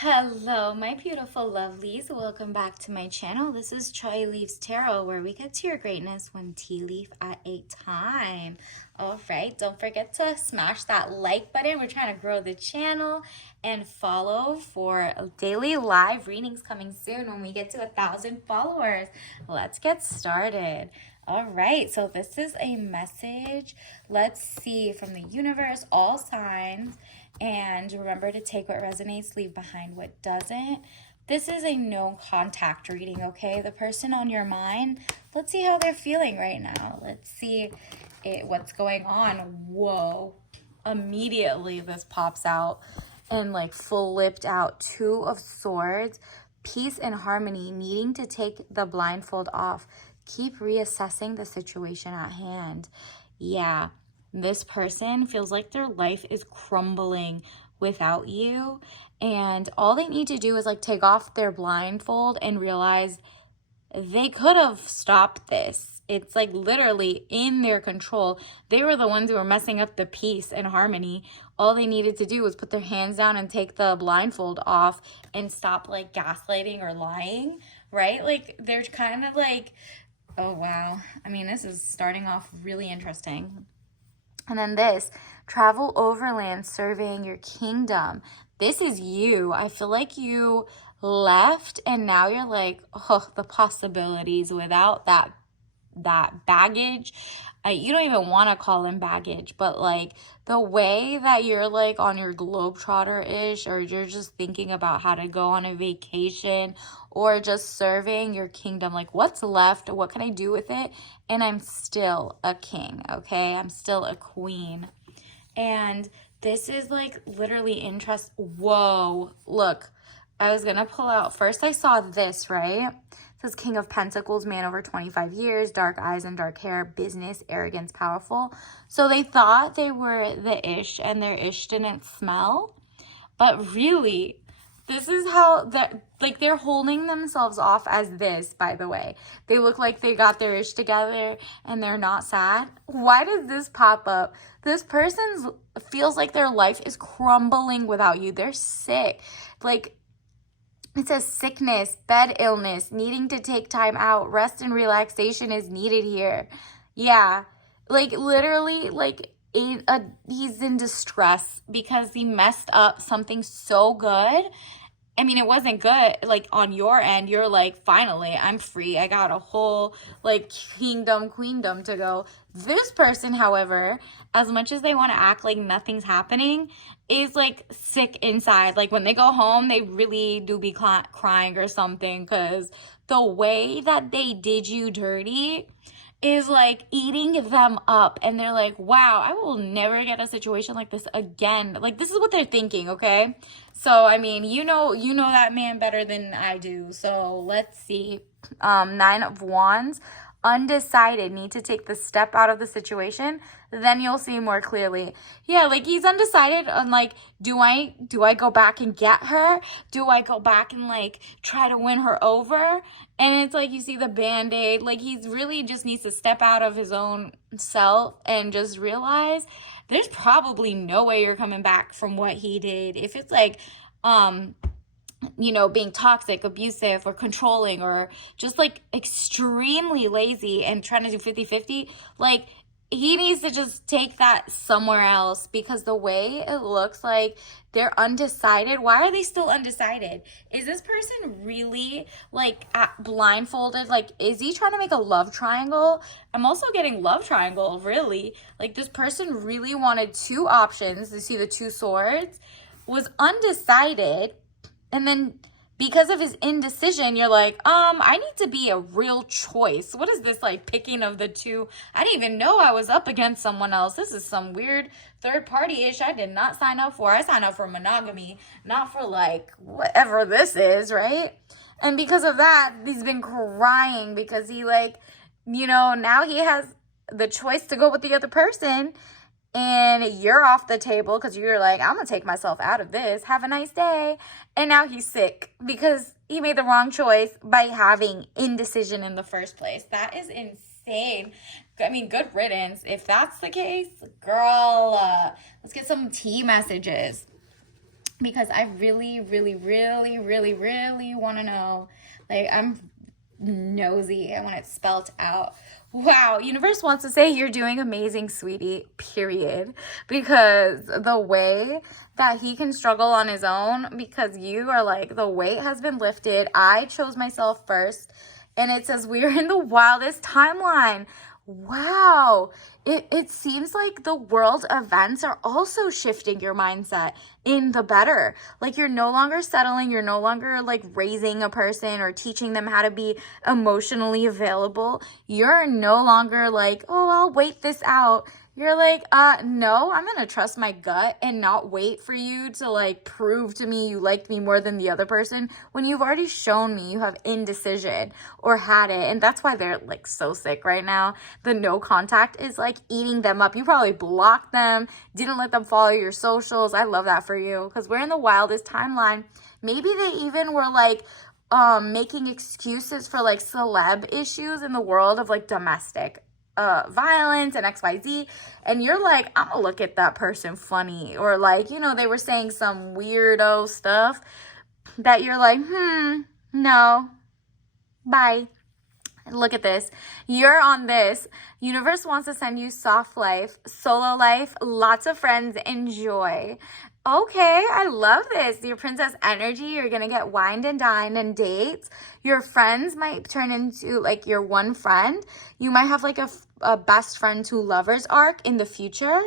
Hello, my beautiful lovelies. Welcome back to my channel. This is Chai Leaves Tarot, where we get to your greatness one tea leaf at a time. All right, don't forget to smash that like button. We're trying to grow the channel, and follow for daily live readings coming soon when we get to 1,000 followers. Let's get started. All right, so this is a message. Let's see from the universe, all signs. And remember to take what resonates, leave behind what doesn't. This is a no contact reading, okay? The person on your mind, let's see how they're feeling right now. Let's see what's going on. Whoa. Immediately this pops out and like flipped out. Two of Swords, peace and harmony, needing to take the blindfold off. Keep reassessing the situation at hand. Yeah. This person feels like their life is crumbling without you, and all they need to do is like take off their blindfold and realize they could have stopped this. It's like literally in their control. They were the ones who were messing up the peace and harmony. All they needed to do was put their hands down and take the blindfold off and stop like gaslighting or lying, right? Like they're kind of like, oh wow. I mean, this is starting off really interesting. And then this, travel overland, surveying your kingdom. This is you. I feel like you left and now you're like, oh, the possibilities without that baggage. You don't even want to call them baggage, but like the way that you're like on your globetrotter-ish, or you're just thinking about how to go on a vacation, or just surveying your kingdom, like what's left, what can I do with it, and I'm still a king, okay? I'm still a queen. And this is like literally interest. Whoa, look, I was gonna pull out, first I saw this, right? It says King of Pentacles, man over 25 years, dark eyes and dark hair, business, arrogance, powerful. So they thought they were the ish and their ish didn't smell. But really, this is how like they're holding themselves off as this, by the way. They look like they got their ish together and they're not sad. Why does this pop up? This person feels like their life is crumbling without you. They're sick. Like, it says sickness, bed illness, needing to take time out, rest and relaxation is needed here. Yeah, like literally, like he's in distress because he messed up something so good. I mean, it wasn't good, like, on your end. You're like, finally, I'm free. I got a whole, like, queendom to go. This person, however, as much as they want to act like nothing's happening, is, like, sick inside. Like, when they go home, they really do be crying or something, because the way that they did you dirty is like eating them up, and they're like, wow, I will never get a situation like this again. Like, this is what they're thinking, okay? So I mean, you know that man better than I do. So let's see. Nine of Wands, undecided, need to take the step out of the situation, then you'll see more clearly. Yeah, like he's undecided on like, do I go back and get her? Do I go back and like try to win her over? And it's like you see the band-aid. Like he's really just needs to step out of his own self and just realize there's probably no way you're coming back from what he did. If it's like being toxic, abusive, or controlling, or just like extremely lazy and trying to do 50-50, like he needs to just take that somewhere else, because the way it looks like they're undecided. Why are they still undecided? Is this person really like blindfolded? Like, is he trying to make a love triangle? I'm also getting love triangle, really. Like, this person really wanted two options. You see the two swords, was undecided, and then because of his indecision, you're like, I need to be a real choice. What is this, like, picking of the two? I didn't even know I was up against someone else. This is some weird third party-ish I did not sign up for. I signed up for monogamy, not for, like, whatever this is, right? And because of that, he's been crying because he, like, now he has the choice to go with the other person, and you're off the table because you're like, I'm going to take myself out of this. Have a nice day. And now he's sick because he made the wrong choice by having indecision in the first place. That is insane. I mean, good riddance. If that's the case, girl, let's get some tea messages. because I really, really, really, really, really want to know. Like, I'm nosy. I want it spelt out. Wow, universe wants to say you're doing amazing, sweetie, period. Because the way that he can struggle on his own, because you are like, the weight has been lifted. I chose myself first. And it says we're in the wildest timeline. Wow. It seems like the world events are also shifting your mindset in the better. Like, you're no longer settling, you're no longer like raising a person or teaching them how to be emotionally available. You're no longer like, oh, I'll wait this out. You're like, no, I'm gonna trust my gut and not wait for you to like prove to me you liked me more than the other person when you've already shown me you have indecision or had it. And that's why they're like so sick right now. The no contact is like eating them up. You probably blocked them, didn't let them follow your socials. I love that for you, because we're in the wildest timeline. Maybe they even were like making excuses for like celeb issues in the world of like domestic violence and XYZ, and you're like, I'm gonna look at that person funny, or like, you know, they were saying some weirdo stuff that you're like, no, bye. Look at this. You're on this. Universe wants to send you soft life, solo life, lots of friends, enjoy. Okay, I love this. Your princess energy, you're going to get wined and dined and dates. Your friends might turn into like your one friend. You might have like a best friend to lovers arc in the future.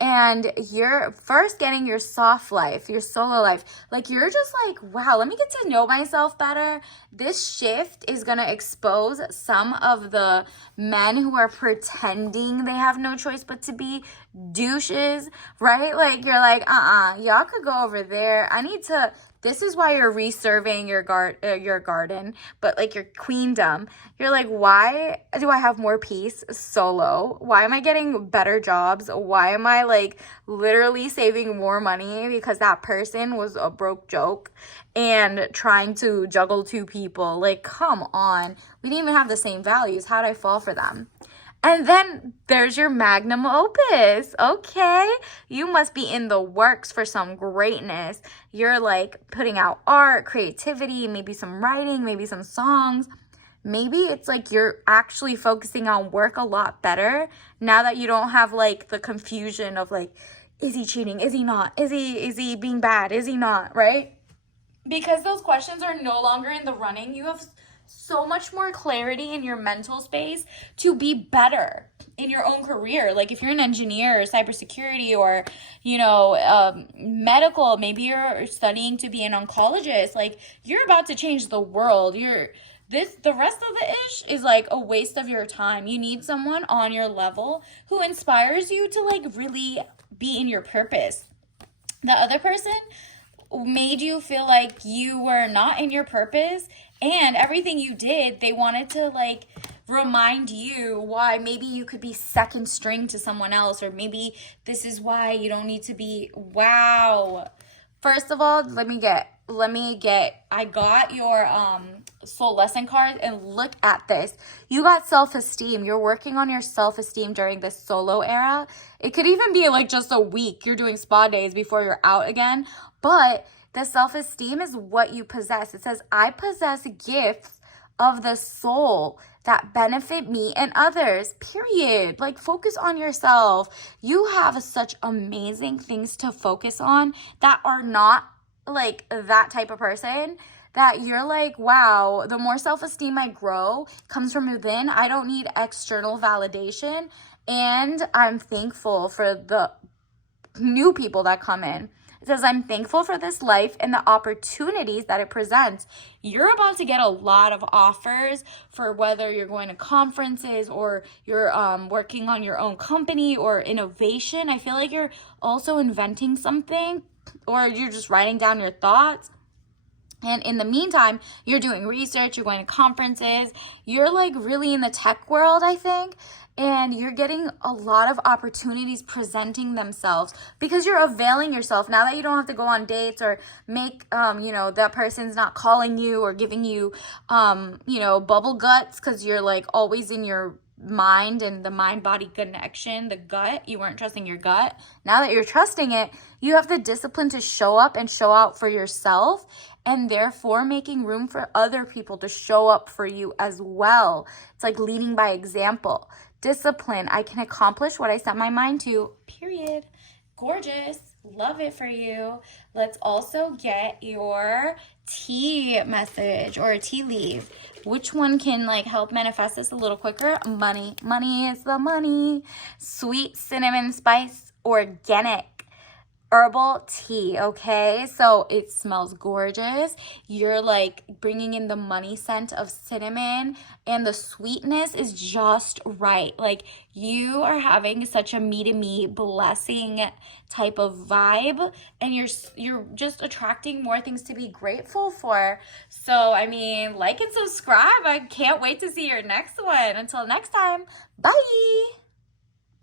And you're first getting your soft life, your solo life. Like, you're just like, wow, let me get to know myself better. This shift is going to expose some of the men who are pretending they have no choice but to be douches, right? Like, you're like, y'all could go over there. This is why you're resurveying your garden, but like your queendom. You're like, why do I have more peace solo? Why am I getting better jobs? Why am I like literally saving more money because that person was a broke joke and trying to juggle two people? Like, come on. We didn't even have the same values. How'd I fall for them? And then there's your magnum opus. Okay, you must be in the works for some greatness. You're like putting out art, creativity, maybe some writing, maybe some songs. Maybe it's like you're actually focusing on work a lot better now that you don't have like the confusion of like, is he cheating? Is he not? Is he being bad? Is he not? Right? Because those questions are no longer in the running. You have so much more clarity in your mental space to be better in your own career. Like, if you're an engineer or cybersecurity or, you know, medical, maybe you're studying to be an oncologist. Like, you're about to change the world. The rest of the ish is like a waste of your time. You need someone on your level who inspires you to like really be in your purpose. The other person made you feel like you were not in your purpose, and everything you did, they wanted to like remind you why maybe you could be second string to someone else, or maybe this is why you don't need to be. Wow. First of all, I got your soul lesson card, and look at this. You got self-esteem. You're working on your self-esteem during this solo era. It could even be like just a week. You're doing spa days before you're out again. But the self-esteem is what you possess. It says, I possess gifts of the soul that benefit me and others, period. Like, focus on yourself. You have such amazing things to focus on that are not like that type of person, that you're like, wow, the more self-esteem I grow comes from within. I don't need external validation. And I'm thankful for the new people that come in. It says, I'm thankful for this life and the opportunities that it presents. You're about to get a lot of offers for whether you're going to conferences or you're working on your own company or innovation. I feel like you're also inventing something, or you're just writing down your thoughts. And in the meantime, you're doing research, you're going to conferences, you're like really in the tech world, I think. And you're getting a lot of opportunities presenting themselves because you're availing yourself now that you don't have to go on dates or make, that person's not calling you or giving you, bubble guts because you're like always in your mind and the mind-body connection, the gut. You weren't trusting your gut. Now that you're trusting it, you have the discipline to show up and show out for yourself, and therefore making room for other people to show up for you as well. It's like leading by example. Discipline. I can accomplish what I set my mind to, period. Gorgeous. Love it for you. Let's also get your tea message or tea leaf. Which one can like help manifest this a little quicker? Money. Money is the money. Sweet cinnamon spice organic herbal tea, okay? So it smells gorgeous. You're like bringing in the money scent of cinnamon, and the sweetness is just right. Like you are having such a me-to-me blessing type of vibe, and you're just attracting more things to be grateful for. So, I mean, like and subscribe. I can't wait to see your next one. Until next time, bye.